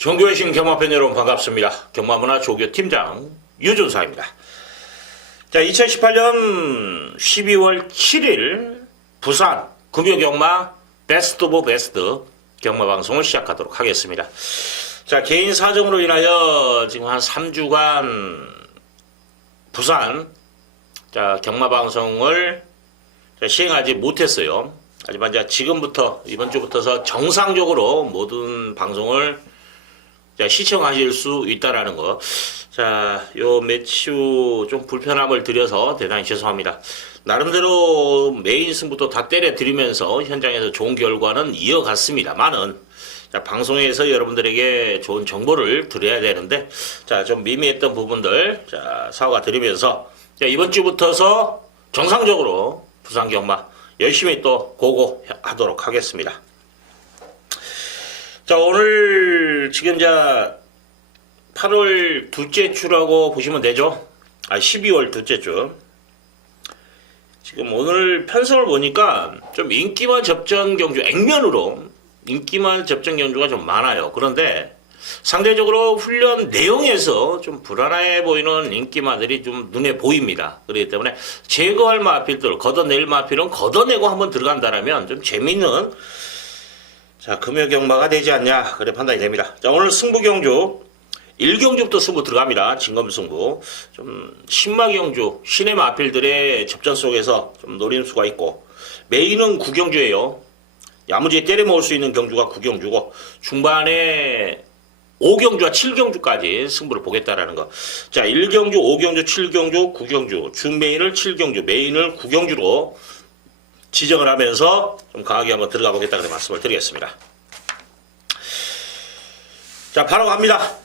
종교의신 경마팬 여러분 반갑습니다. 경마문화 조교 팀장 유준사입니다. 자, 2018년 12월 7일 부산 금요경마 베스트 오브 베스트 경마방송을 시작하도록 하겠습니다. 자, 개인 사정으로 인하여 지금 한 3주간 부산 경마방송을 시행하지 못했어요. 하지만 지금부터 이번 주부터서 정상적으로 모든 방송을 시청하실 수 있다라는 거. 자, 요 매치 후 좀 불편함을 드려서 대단히 죄송합니다. 나름대로 메인 승부도 다 때려드리면서 현장에서 좋은 결과는 이어갔습니다만은, 방송에서 여러분들에게 좋은 정보를 드려야 되는데, 좀 미미했던 부분들, 사과드리면서, 이번 주부터서 정상적으로 부산 경마 열심히 또 고고하도록 하겠습니다. 자, 오늘 지금 8월 둘째 주라고 보시면 되죠. 12월 둘째 주. 지금 오늘 편성을 보니까 좀 인기만 접전 경주, 액면으로 인기만 접전 경주가 좀 많아요. 그런데 상대적으로 훈련 내용에서 좀 불안해 보이는 인기마들이 좀 눈에 보입니다. 그렇기 때문에 제거할 마필들, 걷어낼 마필은 걷어내고 한번 들어간다라면 좀 재밌는 금요경마가 되지 않냐, 그래 판단이 됩니다. 자, 오늘 승부경주 1경주부터 승부 들어갑니다. 진검승부. 좀 신마경주, 신의 마필들의 접전 속에서 좀 노림수가 있고, 메인은 9경주예요. 야무지게 때려 먹을 수 있는 경주가 9경주고, 중반에 5경주와 7경주까지 승부를 보겠다라는 거. 자, 1경주, 5경주, 7경주, 9경주, 준메인을 7경주, 메인을 9경주로 지정을 하면서 좀 강하게 한번 들어가 보겠다 그래 말씀을 드리겠습니다. 자, 바로 갑니다.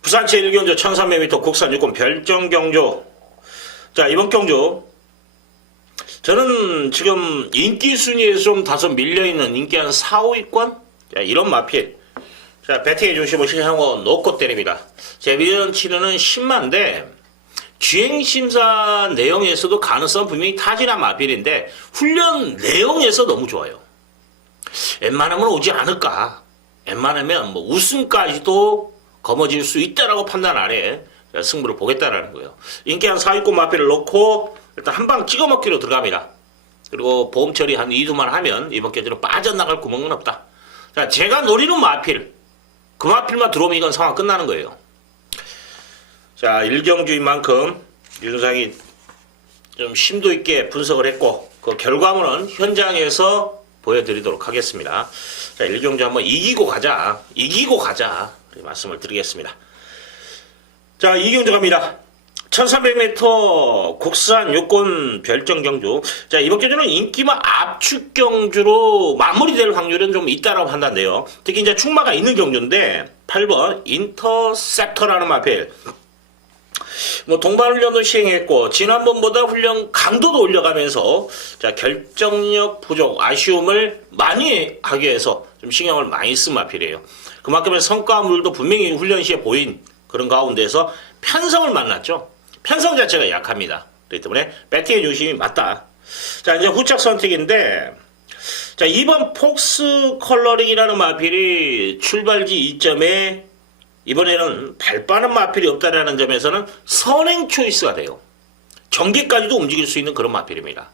부산 제1경주 1300m 국산 육군 별정경주. 자, 이번 경주 저는 지금 인기 순위에서 좀 다소 밀려있는 인기 한 4, 5위권? 자, 이런 마필. 자, 배팅해 주시면 신상호 놓고 때립니다. 제 미연치는 10만인데 주행심사 내용에서도 가능성 분명히 타진한 마필인데 훈련 내용에서 너무 좋아요. 웬만하면 오지 않을까. 웬만하면 우승까지도 거머쥘 수 있다라고 판단 아래 승부를 보겠다라는 거예요. 인기 한 4위권 마필을 놓고 일단 한 방 찍어 먹기로 들어갑니다. 그리고 보험 처리 한 2두만 하면 이번 경주는 빠져나갈 구멍은 없다. 자, 제가 노리는 마필, 그 마필만 들어오면 이건 상황 끝나는 거예요. 자, 1경주인 만큼 윤상이 좀 심도 있게 분석을 했고, 그 결과물은 현장에서 보여드리도록 하겠습니다. 자, 1경주 한번 이기고 가자. 말씀을 드리겠습니다. 자, 2경주 갑니다. 1300m 국산 요건 별정경주. 자, 이번 경주는 인기만 압축 경주로 마무리될 확률은 좀 있다라고 판단돼요. 특히 충마가 있는 경주인데 8번 인터셉터라는 마필. 동반 훈련도 시행했고 지난번보다 훈련 강도도 올려가면서 결정력 부족, 아쉬움을 많이 하기 위해서 좀 신경을 많이 쓴 마필이에요. 그만큼의 성과물도 분명히 훈련 시에 보인 그런 가운데서 편성을 만났죠. 편성 자체가 약합니다. 그렇기 때문에 배팅의 중심이 맞다. 자, 이제 후착 선택인데, 자, 2번 폭스 컬러링이라는 마필이 출발지 2점에 이번에는 발 빠는 마필이 없다라는 점에서는 선행 초이스가 돼요. 전개까지도 움직일 수 있는 그런 마필입니다.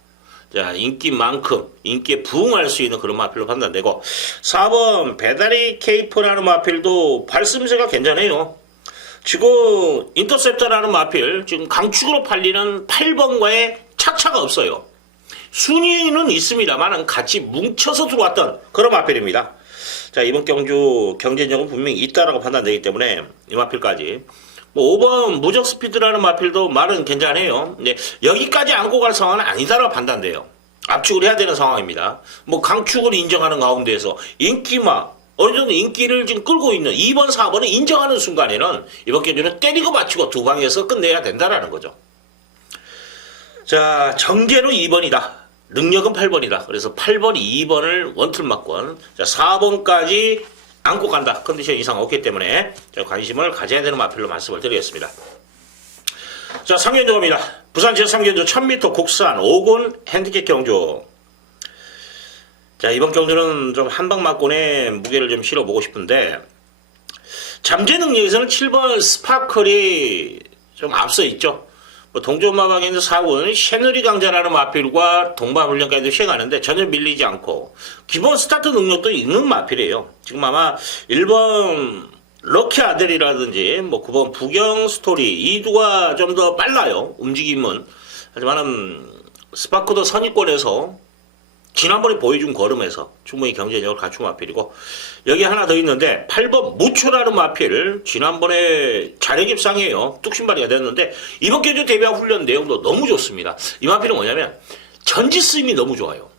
자, 인기만큼 인기에 부응할 수 있는 그런 마필로 판단되고, 4번 배다리 케이프라는 마필도 발씀새가 괜찮아요. 지금 인터셉터라는 마필, 지금 강축으로 팔리는 8번과의 차차가 없어요. 순위는 있습니다만 같이 뭉쳐서 들어왔던 그런 마필입니다. 자, 이번 경주 경쟁력은 분명히 있다라고 판단되기 때문에 이 마필까지. 5번 무적 스피드라는 마필도 말은 괜찮아요. 근데 여기까지 안고 갈 상황은 아니다라고 판단돼요. 압축을 해야 되는 상황입니다. 강축을 인정하는 가운데에서 인기마, 어느 정도 인기를 지금 끌고 있는 2번, 4번을 인정하는 순간에는 이번 경주는 때리고 맞추고 두 방에서 끝내야 된다라는 거죠. 자, 정제로 2번이다. 능력은 8번이다. 그래서 8번, 2번을 원툴막권. 자, 4번까지 안고 간다. 컨디션 이상 없기 때문에 관심을 가져야 되는 마필로 말씀을 드리겠습니다. 자, 3경주 갑니다. 부산 제3경주 1000m 국산 5군 핸디캡 경주. 자, 이번 경주는 좀 한방막권에 무게를 좀 실어보고 싶은데, 잠재 능력에서는 7번 스파클이 좀 앞서 있죠. 뭐 동전마방에는 4군 셰누리 강자라는 마필과 동반훈련까지도 시행하는데 전혀 밀리지 않고 기본 스타트 능력도 있는 마필이에요. 지금 아마 1번 럭키 아들이라든지 뭐 9번 부경 스토리 이두가 좀 더 빨라요. 움직임은. 하지만은 스파크도 선입권에서 지난번에 보여준 걸음에서 충분히 경쟁력을 갖춘 마필이고 여기 하나 더 있는데 8번 무초라는 마필 지난번에 자력입상이에요. 뚝심발이가 됐는데 이번 계주 데뷔한 훈련 내용도 너무 좋습니다. 이 마필은 뭐냐면 전지 쓰임이 너무 좋아요.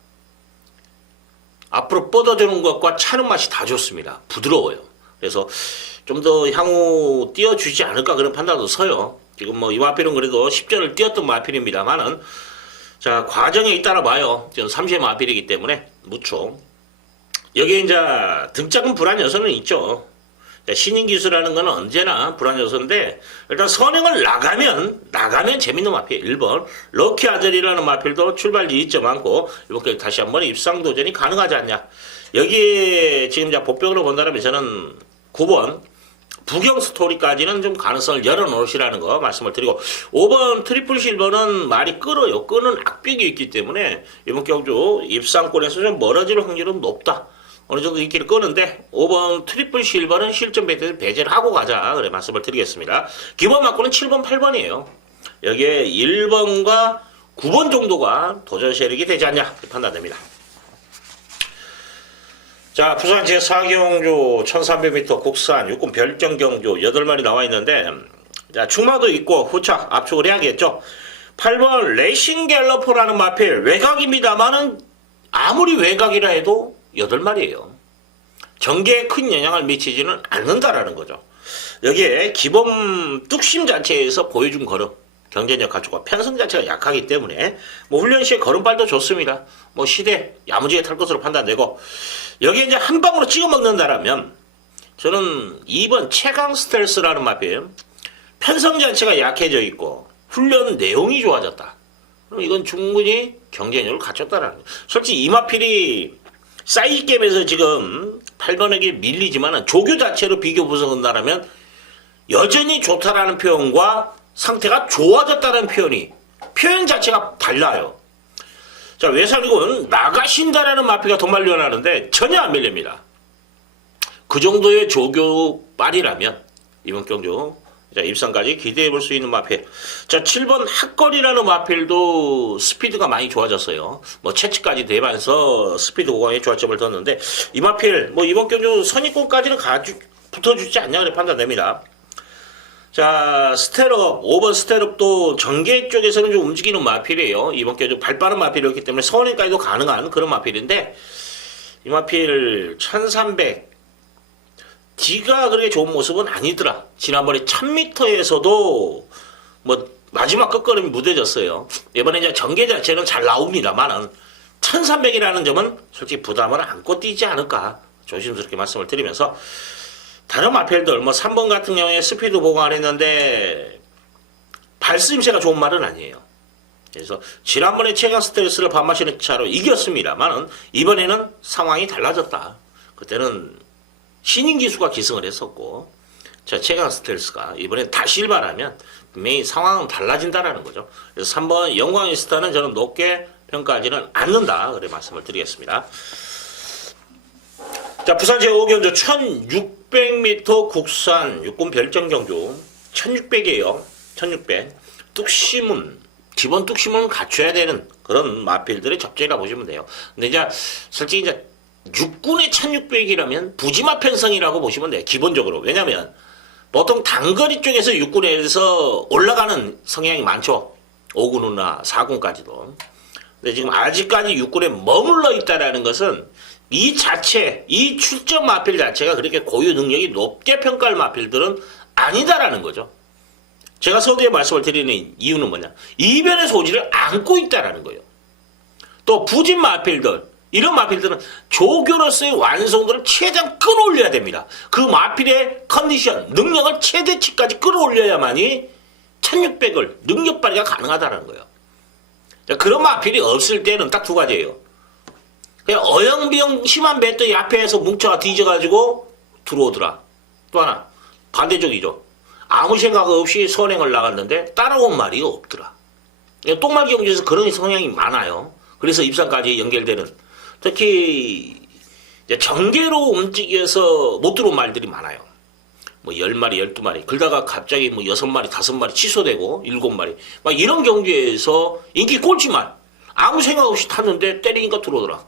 앞으로 뻗어주는 것과 차는 맛이 다 좋습니다. 부드러워요. 그래서 좀 더 향후 띄워주지 않을까 그런 판단도 서요. 지금 뭐 이 마필은 그래도 10전을 띄웠던 마필입니다만은 자, 과정에 잇따라 봐요. 지금 3시의 마필이기 때문에, 무초. 여기에 이제 등짝은 불안 요소는 있죠. 신인 기수라는 건 언제나 불안 요소인데, 일단 선행을 나가면 재밌는 마필. 1번. 럭키 아들이라는 마필도 출발 이점 많고, 이렇게 다시 한번 입상 도전이 가능하지 않냐. 여기에 지금 이제 복병으로 본다면 저는 9번. 부경 스토리까지는 좀 가능성을 열어놓으시라는 거 말씀을 드리고 5번 트리플 실버는 말이 끌어요. 끄는 악벽이 있기 때문에 이번 경주 입상권에서 좀 멀어질 확률은 높다. 어느 정도 인기를 끄는데 5번 트리플 실버는 실전 배제를 하고 가자. 그래 말씀을 드리겠습니다. 기본 막고는 7번, 8번이에요. 여기에 1번과 9번 정도가 도전 세력이 되지 않냐 판단됩니다. 자, 부산 제4경주 1300m 국산 육군 별정경주 8마리 나와 있는데, 자, 충마도 있고 후차 압축을 해야겠죠. 8번 레이싱 갤러퍼라는 마필 외곽입니다만은 아무리 외곽이라 해도 8마리예요. 전개에 큰 영향을 미치지는 않는다라는 거죠. 여기에 기본 뚝심 자체에서 보여준 걸음, 경쟁력 갖추고 편성 자체가 약하기 때문에 뭐 훈련 시에 걸음발도 좋습니다. 뭐 시대 야무지게 탈 것으로 판단되고 여기에 이제 한 방으로 찍어 먹는다라면 저는 2번 최강 스텔스라는 마필 편성 자체가 약해져 있고 훈련 내용이 좋아졌다. 그럼 이건 충분히 경쟁력을 갖췄다라는 거예요. 솔직히 이 마필이 사이즈 게임에서 지금 8번에게 밀리지만은 조교 자체로 비교 분석한다라면 여전히 좋다라는 표현과 상태가 좋아졌다는 표현 자체가 달라요. 자, 외상이군 나가신다라는 마피가 도말려나는데 전혀 안 밀립니다. 그 정도의 조교빨이라면 이번 경주 자, 입상까지 기대해 볼 수 있는 마필. 자, 7번 핫걸이라는 마필도 스피드가 많이 좋아졌어요. 뭐 채취까지 되면서 스피드 보강에 좋아점을 뒀는데 이 마필 뭐 이번 경주 선입권까지는 붙어주지 않냐 그래 판단됩니다. 자, 스텝업, 5번 스텝업도 전개 쪽에서는 좀 움직이는 마필이에요. 이번 경주 발빠른 마필이었기 때문에 서원행까지도 가능한 그런 마필인데 이 마필 1300 D가 그렇게 좋은 모습은 아니더라. 지난번에 1000m에서도 뭐 마지막 끝걸음이 무뎌졌어요. 이번에 이제 전개 자체는 잘 나옵니다만은 1300이라는 점은 솔직히 부담을 안고 뛰지 않을까 조심스럽게 말씀을 드리면서 다른 마필들 뭐 3번 같은 경우에 스피드 보강을 했는데 발쓰임새가 좋은 말은 아니에요. 그래서 지난번에 최강 스텔스를 반마시는 차로 이겼습니다만은 이번에는 상황이 달라졌다. 그때는 신인 기수가 기승을 했었고 자, 최강 스텔스가 이번에 다시 일반하면 분명히 상황은 달라진다라는 거죠. 그래서 3번 영광의 스타는 저는 높게 평가하지는 않는다. 그래 말씀을 드리겠습니다. 자, 부산 제5경주 1600m 국산 육군 별정경주 1600이에요. 1600. 뚝심은 기본 뚝심은 갖춰야 되는 그런 마필들의 적절이라 보시면 돼요. 근데 이제 솔직히 이제 육군의 1600이라면 부지마 편성이라고 보시면 돼요. 기본적으로. 왜냐면 보통 단거리 쪽에서 육군에서 올라가는 성향이 많죠. 5군이나 4군까지도. 근데 지금 아직까지 육군에 머물러 있다라는 것은 이 자체, 이 출전 마필 자체가 그렇게 고유 능력이 높게 평가할 마필들은 아니다라는 거죠. 제가 서두에 말씀을 드리는 이유는 뭐냐. 이변의 소지를 안고 있다라는 거예요. 또 부진 마필들, 이런 마필들은 조교로서의 완성도를 최대한 끌어올려야 됩니다. 그 마필의 컨디션, 능력을 최대치까지 끌어올려야만이 1600을 능력 발휘가 가능하다는 거예요. 그런 마필이 없을 때는 딱 두 가지예요. 그냥 어영비영 심한 배터리 앞에서 뭉쳐가 뒤져가지고 들어오더라. 또 하나 반대쪽이죠. 아무 생각 없이 선행을 나갔는데 따라온 말이 없더라. 똥말 경주에서 그런 성향이 많아요. 그래서 입상까지 연결되는, 특히 정계로 움직여서 못 들어온 말들이 많아요. 뭐 10마리, 12마리. 그러다가 갑자기 뭐 6마리, 5마리 취소되고 7마리. 막 이런 경주에서 인기 꼴찌만 아무 생각 없이 탔는데 때리니까 들어오더라.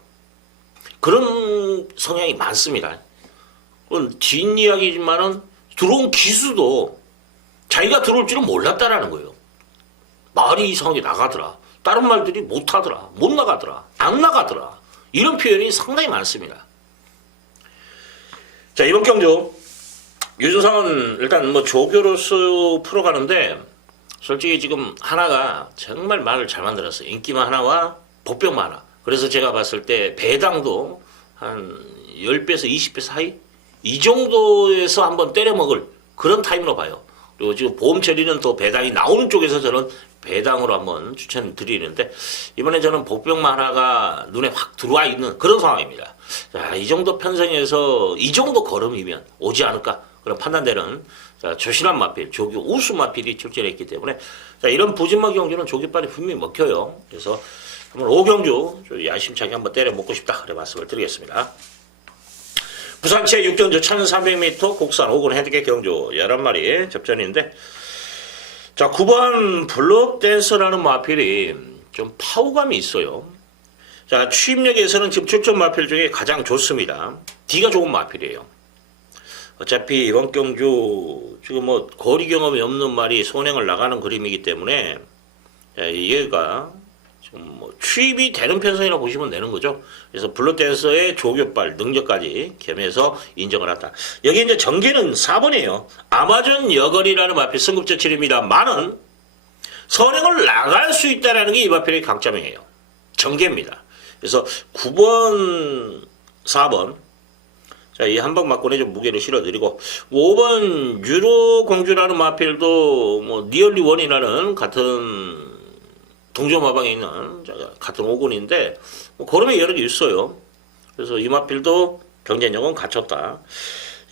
그런 성향이 많습니다. 그건 뒷이야기지만은 들어온 기수도 자기가 들어올 줄은 몰랐다라는 거예요. 말이 이상하게 나가더라. 다른 말들이 못하더라. 못 나가더라. 안 나가더라. 이런 표현이 상당히 많습니다. 자, 이번 경주 유조상은 일단 뭐 조교로서 풀어가는데, 솔직히 지금 하나가 정말 말을 잘 만들었어요. 인기만 하나와 복병만 하나. 그래서 제가 봤을 때 배당도 한 10배에서 20배 사이? 이 정도에서 한번 때려 먹을 그런 타임으로 봐요. 그리고 지금 보험 처리는 또 배당이 나오는 쪽에서 저는 배당으로 한번 추천드리는데, 이번에 저는 복병만 하나가 눈에 확 들어와 있는 그런 상황입니다. 자, 이 정도 편성에서 이 정도 걸음이면 오지 않을까 그런 판단되는, 자, 조신한 마필, 조교 우수 마필이 출전했기 때문에, 자, 이런 부진마 경주는 조교빨이 분명히 먹혀요. 그래서 한번 5경주 야심차게 한번 때려 먹고 싶다 그래 말씀을 드리겠습니다. 부산체 6경주 1300m 국산 5군 핸디캡 경주 11마리 접전인데, 자, 9번 블록댄서라는 마필이 좀 파워감이 있어요. 자, 추임력에서는 지금 출전 마필 중에 가장 좋습니다. D가 좋은 마필이에요. 어차피 이번 경주 지금 뭐 거리 경험이 없는 말이 선행을 나가는 그림이기 때문에, 자, 얘가 지금 뭐 추입이 되는 편성이라고 보시면 되는 거죠. 그래서 블루댄서의 조교빨 능력까지 겸해서 인정을 한다. 여기 이제 전개는 4번이에요. 아마존 여걸이라는 마필 승급전칠입니다. 많은 선행을 나갈 수 있다는 게 이 마필의 강점이에요. 전개입니다. 그래서 9번, 4번, 자, 이 한방 막권에 좀 무게를 실어드리고, 5번 유로 공주라는 마필도 뭐 니얼리 원이라는 같은 동조마방에 있는 같은 5군인데 뭐 걸음이 여러 개 있어요. 그래서 이 마필도 경쟁력은 갖췄다.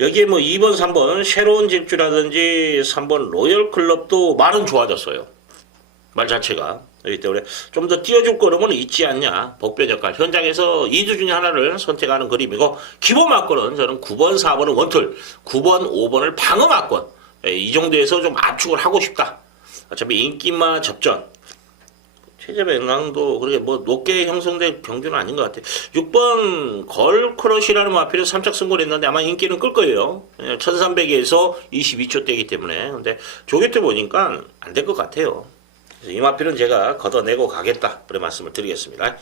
여기에 뭐 2번, 3번 새로운 질주라든지 3번 로열 클럽도 말은 좋아졌어요. 말 자체가. 그렇기 때문에 좀 더 띄워줄 걸음은 있지 않냐. 복변 역할. 현장에서 2주 중에 하나를 선택하는 그림이고, 기본 막권은 저는 9번, 4번은 원툴, 9번, 5번을 방어 막권. 이 정도에서 좀 압축을 하고 싶다. 어차피 인기마 접전. 최저 맥락도 그렇게 뭐 높게 형성된 경주는 아닌 것 같아요. 6번 걸크러쉬라는 마필은 3착 승부를 했는데 아마 인기는 끌 거예요. 1300에서 22초대이기 때문에. 근데 조개트 보니까 안 될 것 같아요. 그래서 이 마필은 제가 걷어내고 가겠다. 그런 말씀을 드리겠습니다.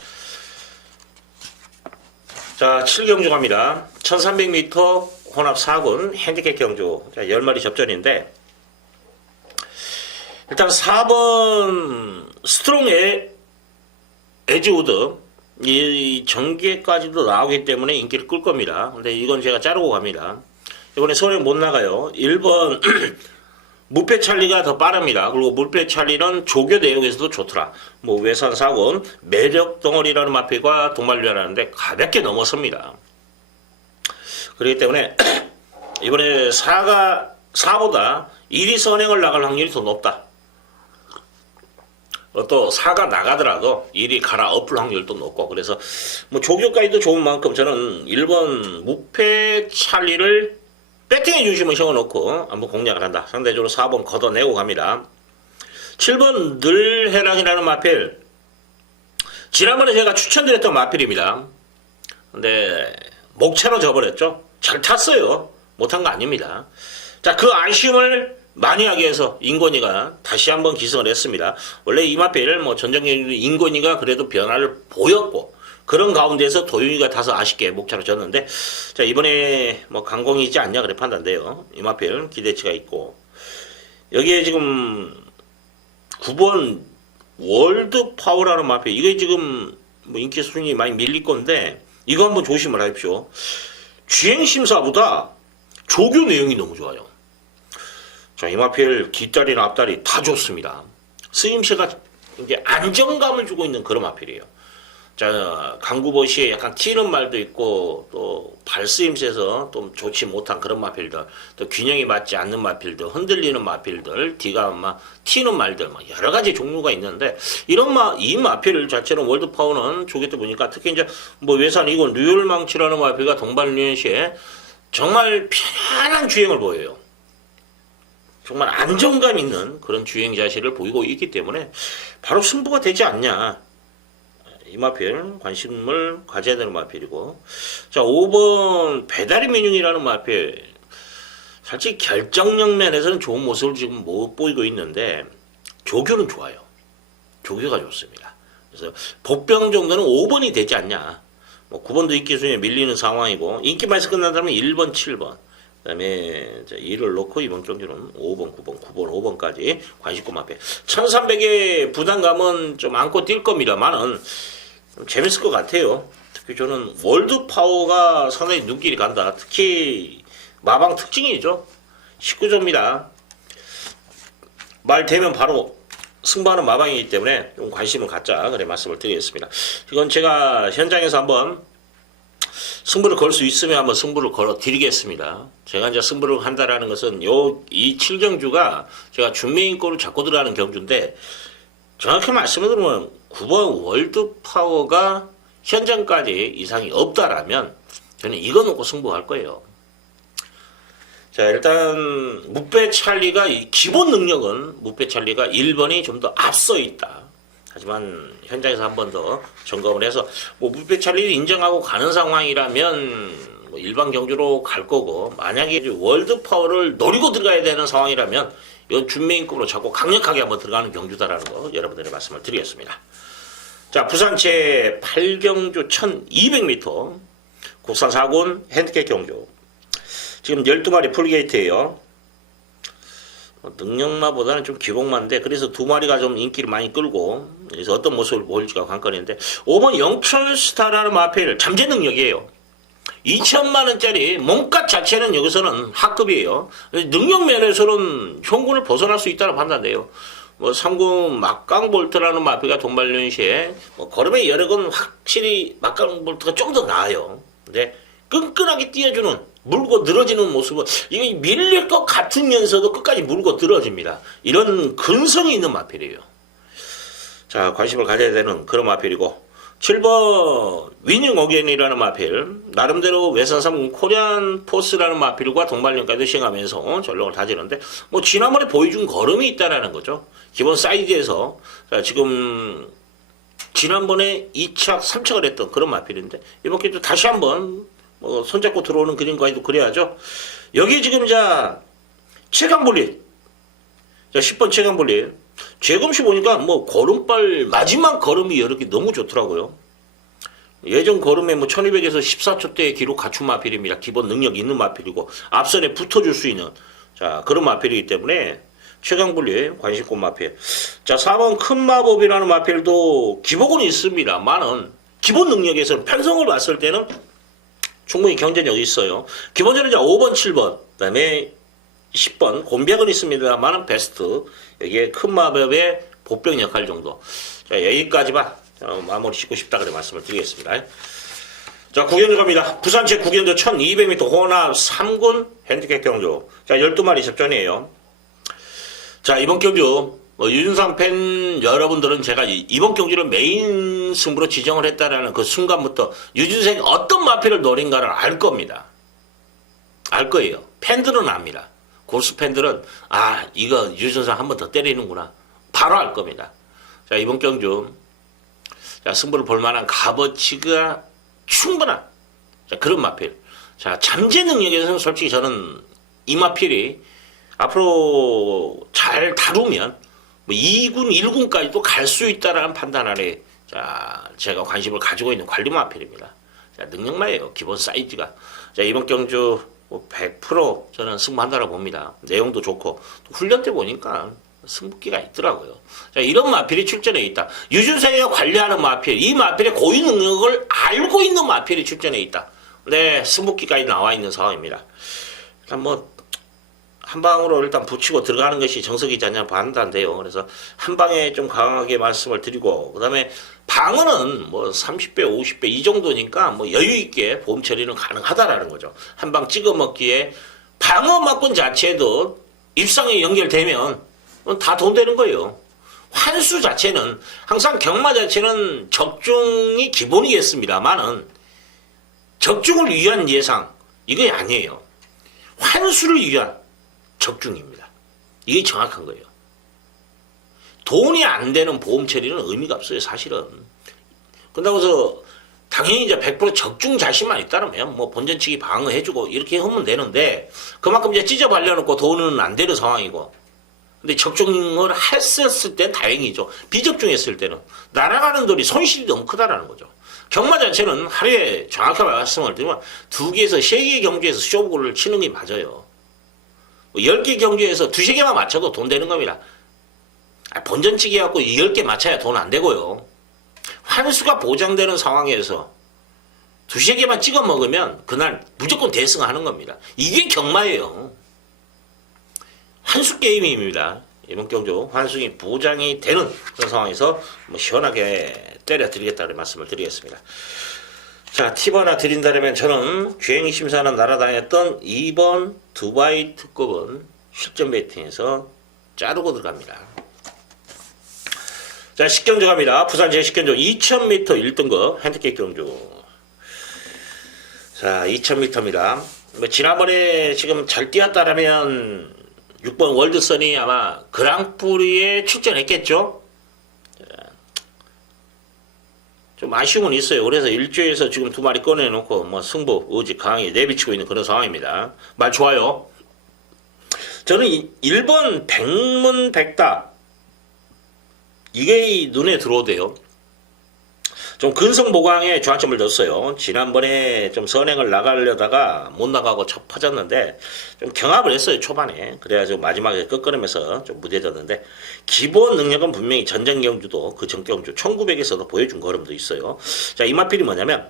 자, 7경주 갑니다. 1300m 혼합 4군 핸디캡 경주. 자, 10마리 접전인데, 일단 4번 스트롱 에즈우드 이 전개까지도 나오기 때문에 인기를 끌 겁니다. 근데 이건 제가 자르고 갑니다. 이번에 선행 못 나가요. 1번 무패 찰리가 더 빠릅니다. 그리고 무패 찰리는 조교 내용에서도 좋더라. 뭐 외산 4군 매력 덩어리라는 마필과 동말류라는데 가볍게 넘어섭니다. 그렇기 때문에 이번에 4보다 1위 선행을 나갈 확률이 더 높다. 또 4가 나가더라도 1위 갈아엎을 확률도 높고, 그래서 뭐 조교까지도 좋은 만큼 저는 1번 무패 찰리를 배팅의 중심을 세워놓고 한번 공략을 한다. 상대적으로 4번 걷어내고 갑니다. 7번 늘 해랑이라는 마필, 지난번에 제가 추천드렸던 마필입니다. 근데 목차로 져버렸죠. 잘 탔어요. 못한 거 아닙니다. 자, 그 아쉬움을 많이 하기 위해서 인권이가 다시 한번 기승을 했습니다. 원래 이 마필 뭐 전정경주 인권이가 그래도 변화를 보였고, 그런 가운데서 도윤이가 타서 아쉽게 목차로 졌는데, 자, 이번에 뭐 강공이 있지 않냐 그래 판단돼요. 이 마필 기대치가 있고, 여기에 지금 9번 월드 파워라는 마필, 이게 지금 뭐 인기 순위 많이 밀릴 건데 이거 한번 조심을 하십시오. 주행심사보다 조교 내용이 너무 좋아요. 자, 이 마필 뒷다리나 앞다리 다 좋습니다. 쓰임새가 이제 안정감을 주고 있는 그런 마필이에요. 자, 강구보시에 약간 튀는 말도 있고, 또 발쓰임새에서 좀 좋지 못한 그런 마필들, 또 균형이 맞지 않는 마필들, 흔들리는 마필들, 뒤가 막 튀는 말들, 막 여러 가지 종류가 있는데, 이 마필 자체는 월드파워는 조개 때 보니까 특히 이제 뭐 외산 이건 류혈망치라는 마필과 동반류연시에 정말 편안한 주행을 보여요. 정말 안정감 있는 그런 주행 자세를 보이고 있기 때문에 바로 승부가 되지 않냐. 이 마필 관심을 가져야 되는 마필이고, 자 5번 배달의 민중이라는 마필 사실 결정력 면에서는 좋은 모습을 지금 못 보이고 있는데 조교는 좋아요. 조교가 좋습니다. 그래서 복병 정도는 5번이 되지 않냐. 뭐 9번도 인기 순위에 밀리는 상황이고, 인기만에서 끝난다면 1번, 7번. 그 다음에 2를 놓고 이번 경기는 5번, 9번, 9번, 5번까지 관심권 앞에 1300의 부담감은 좀 안고 뛸 겁니다만은 재밌을 것 같아요. 특히 저는 월드파워가 상당히 눈길이 간다. 특히 마방 특징이죠. 19조입니다. 말 되면 바로 승부하는 마방이기 때문에 좀 관심을 갖자. 그래 말씀을 드리겠습니다. 이건 제가 현장에서 한번 승부를 걸 수 있으면 한번 승부를 걸어 드리겠습니다. 제가 이제 승부를 한다라는 것은 이 7경주가 제가 준메인골을 잡고 들어가는 경주인데, 정확히 말씀을 드리면 9번 월드파워가 현장까지 이상이 없다라면 저는 이거 놓고 승부할 거예요. 자, 일단 무패 찰리가 기본 능력은 무패 찰리가 1번이 좀 더 앞서 있다. 하지만 현장에서 한 번 더 점검을 해서 뭐 무패 찰리를 인정하고 가는 상황이라면 뭐 일반 경주로 갈 거고, 만약에 월드 파워를 노리고 들어가야 되는 상황이라면 이건 준메인급으로 자꾸 강력하게 한번 들어가는 경주다라는 거 여러분들의 말씀을 드리겠습니다. 자, 부산체 8경주 1200m 국산 4군 핸디캡 경주 지금 12마리 풀게이트예요. 능력마보다는 좀 기복만데, 그래서 2마리가 좀 인기를 많이 끌고, 그래서 어떤 모습을 보일지가 관건인데, 5번 영철스타라는 마필 잠재 능력이에요. 2천만원짜리 몸값 자체는 여기서는 하급이에요. 능력 면에서는 현군을 벗어날 수 있다고 판단돼요. 뭐 3군 막강볼트라는 마필과 동반련시에 뭐 걸음의 여력은 확실히 막강볼트가 좀 더 나아요. 근데 끈끈하게 뛰어주는, 물고 늘어지는 모습은 이게 밀릴 것 같으면서도 끝까지 물고 늘어집니다. 이런 근성이 있는 마필이에요. 자, 관심을 가져야 되는 그런 마필이고, 7번 위닝 어게인이라는 마필, 나름대로 외산 3군 코리안 포스라는 마필과 동반련까지 시행하면서 전력을 다지는데, 뭐 지난번에 보여준 걸음이 있다라는 거죠. 기본 사이즈에서 자, 지금 지난번에 2착, 3착을 했던 그런 마필인데, 이번 기회도 다시 한번 뭐 손잡고 들어오는 그림까지도 그래야죠. 여기 지금 자 체감볼릿, 자 10번 체감볼릿 재검시 보니까 뭐 걸음발 마지막 걸음이 이렇게 너무 좋더라고요. 예전 걸음에 뭐 1200에서 14초대의 기록 갖춘 마필입니다. 기본 능력 있는 마필이고 앞선에 붙어줄 수 있는 자 그런 마필이기 때문에 최강불리 관심권 마필. 자 4번 큰 마법이라는 마필도 기복은 있습니다만은 기본 능력에서는 편성을 봤을 때는 충분히 경쟁력이 있어요. 기본적으로 이제 5번, 7번, 그 다음에 10번, 곤백은 있습니다만 베스트. 여기에 큰 마법의 보병 역할 정도. 자, 여기까지만 마무리 짓고 싶다 그래 말씀을 드리겠습니다. 자, 9견주 갑니다. 부산체 9견주 1200m 호남 3군 핸디캡 경주. 자, 12마리 접전이에요. 자, 이번 경주 유준상 팬 여러분들은 제가 이번 경기를 메인 승부로 지정을 했다라는 그 순간부터 유준상이 어떤 마필을 노린가를 알 겁니다. 알 거예요. 팬들은 압니다. 골수 팬들은 이거 유준상 한 번 더 때리는구나. 바로 알 겁니다. 자, 이번 경주 자, 승부를 볼 만한 값어치가 충분한 자, 그런 마필. 자, 잠재 능력에서는 솔직히 저는 이 마필이 앞으로 잘 다루면 뭐 2군, 1군까지도 갈 수 있다라는 판단 아래 자, 제가 관심을 가지고 있는 관리 마필입니다. 자, 능력마예요. 기본 사이즈가. 자, 이번 경주 뭐 100% 저는 승부한다고 봅니다. 내용도 좋고 훈련 때 보니까 승부기가 있더라고요. 자, 이런 마필이 출전해 있다. 유준상이가 관리하는 마필, 이 마필의 고유 능력을 알고 있는 마필이 출전해 있다. 네, 승부기까지 나와 있는 상황입니다. 일단 뭐 한 방으로 일단 붙이고 들어가는 것이 정석이지 않냐 판단돼요. 그래서 한 방에 좀 강하게 말씀을 드리고, 그 다음에 방어는 뭐 30배, 50배 이 정도니까 뭐 여유 있게 보험 처리는 가능하다라는 거죠. 한 방 찍어 먹기에 방어 막권 자체도 입상에 연결되면 다 돈 되는 거예요. 환수 자체는 항상 경마 자체는 적중이 기본이겠습니다만은 적중을 위한 예상 이게 아니에요. 환수를 위한 적중입니다. 이게 정확한 거예요. 돈이 안 되는 보험 처리는 의미가 없어요, 사실은. 그런다고 해서 당연히 이제 100% 적중 자신만 있다면 뭐 본전 측이 방어해주고 이렇게 하면 되는데, 그만큼 이제 찢어 발려놓고 돈은 안 되는 상황이고, 근데 적중을 했었을 땐 다행이죠. 비적중했을 때는 날아가는 돈이 손실이 너무 크다라는 거죠. 경마 자체는 하루에 정확하게 말씀을 드리면 2개에서 3개 경주에서 쇼부를 치는 게 맞아요. 10개 경주에서 2~3개만 맞춰도 돈 되는 겁니다. 본전치기 해갖고 10개 맞춰야 돈 안 되고요. 환수가 보장되는 상황에서 2~3개만 찍어 먹으면 그날 무조건 대승하는 겁니다. 이게 경마예요. 환수 게임입니다. 이번 경주 환수이 보장이 되는 그런 상황에서 뭐 시원하게 때려드리겠다는 말씀을 드리겠습니다. 자, 팁 하나 드린다면 저는 주행심사는 날아다녔던 2번 두바이 특급은 실전 배팅에서 자르고 들어갑니다. 자, 식경주 갑니다. 부산 제10경주 2000m 1등급 핸디캡 경주. 자, 2000m입니다. 뭐 지난번에 지금 잘 뛰었다라면 6번 월드선이 아마 그랑프리에 출전했겠죠. 좀 아쉬움은 있어요. 그래서 1주에서 지금 2마리 꺼내놓고 뭐 승부 의지 강하게 내비치고 있는 그런 상황입니다. 말 좋아요. 저는 1번 백문백답 이게 눈에 들어오대요. 좀 근성보강에 중앙점을 뒀어요. 지난번에 좀 선행을 나가려다가 못 나가고 쳐 퍼졌는데 좀 경합을 했어요, 초반에. 그래가지고 마지막에 끝걸음에서 좀 무뎌졌는데, 기본 능력은 분명히 전전 경주도 그 전 경주 1900에서도 보여준 걸음도 있어요. 자, 이 마필이 뭐냐면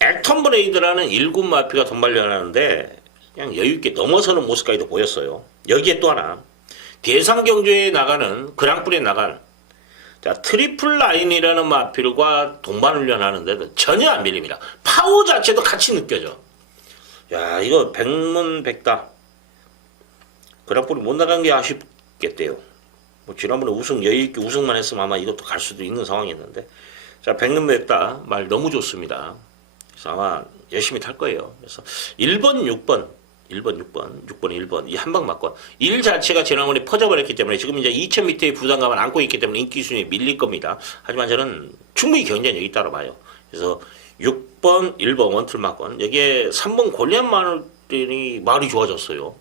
액턴 브레이드라는 1군 마피가 돈발려하는데 그냥 여유있게 넘어서는 모습까지도 보였어요. 여기에 또 하나 대상 경주에 나가는 그랑프리에 나갈 자, 트리플 라인이라는 마필과 동반 훈련하는데도 전혀 안 밀립니다. 파워 자체도 같이 느껴져. 야, 이거 백문백답. 그랑프리 못 나간 게 아쉽겠대요. 뭐 지난번에 우승 여유있게 우승만 했으면 아마 이것도 갈 수도 있는 상황이었는데, 자, 백문백답 말 너무 좋습니다. 그래서 아마 열심히 탈 거예요. 그래서 1번, 6번 1번, 이 한방 맞고, 1 자체가 지난번에 퍼져버렸기 때문에 지금 이제 2000m의 부담감을 안고 있기 때문에 인기 순위에 밀릴 겁니다. 하지만 저는 충분히 경쟁력이 있다고 봐요. 그래서 6번, 1번 원툴 맞건, 여기에 3번 골리앗 말이 좋아졌어요.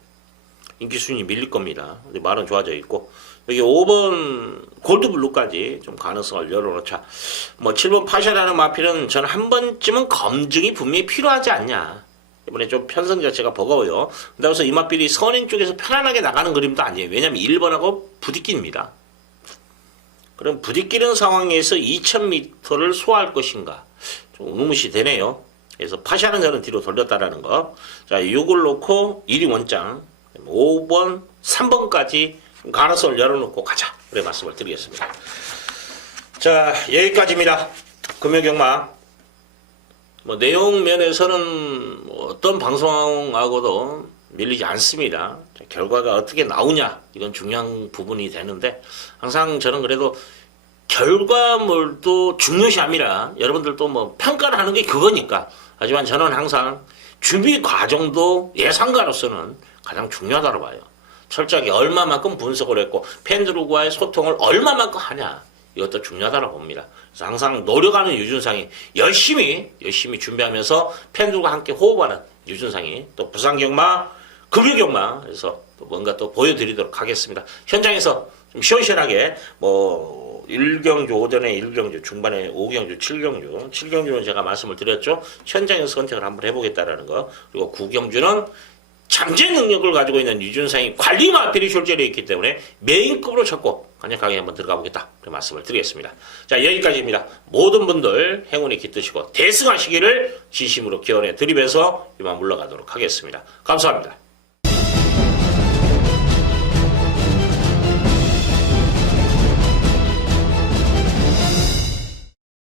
인기 순위 밀릴 겁니다. 근데 말은 좋아져 있고, 여기 5번 골드블루까지 좀 가능성을 열어놓자. 뭐 7번 파샤라는 마필은 저는 한 번쯤은 검증이 분명히 필요하지 않냐. 이번에 좀 편성 자체가 버거워요. 그래서 이 마필이 선행 쪽에서 편안하게 나가는 그림도 아니에요. 왜냐면 1번하고 부딪힙니다. 그럼 부딪히는 상황에서 2000m를 소화할 것인가? 좀 의무시 되네요. 그래서 파샤는 저는 뒤로 돌렸다라는 거. 자, 6을 놓고 1위 원장, 5번, 3번까지 가능성을 열어놓고 가자. 그래 말씀을 드리겠습니다. 자, 여기까지입니다. 금요경마. 뭐 내용 면에서는 어떤 방송하고도 밀리지 않습니다. 결과가 어떻게 나오냐 이건 중요한 부분이 되는데, 항상 저는 그래도 결과물도 중요시합니다. 여러분들도 뭐 평가를 하는 게 그거니까. 하지만 저는 항상 준비 과정도 예상가로서는 가장 중요하다고 봐요. 철저하게 얼마만큼 분석을 했고 팬들과의 소통을 얼마만큼 하냐, 이것도 중요하다고 봅니다. 그래서 항상 노력하는 유준상이 열심히 준비하면서 팬들과 함께 호흡하는 유준상이 또 부산경마, 금요경마 그래서 또 뭔가 또 보여드리도록 하겠습니다. 현장에서 좀 시원시원하게 뭐 1경주 오전에 1경주, 중반에 5경주, 7경주는 제가 말씀을 드렸죠. 현장에서 선택을 한번 해보겠다라는 거. 그리고 9경주는 잠재 능력을 가지고 있는 유준상이 관리 마필이 출전해 있기 때문에 메인급으로 쳤고 강력하게 한번 들어가 보겠다, 그 말씀을 드리겠습니다. 자, 여기까지입니다. 모든 분들 행운이 깃드시고 대승하시기를 진심으로 기원해 드리면서 이만 물러가도록 하겠습니다. 감사합니다.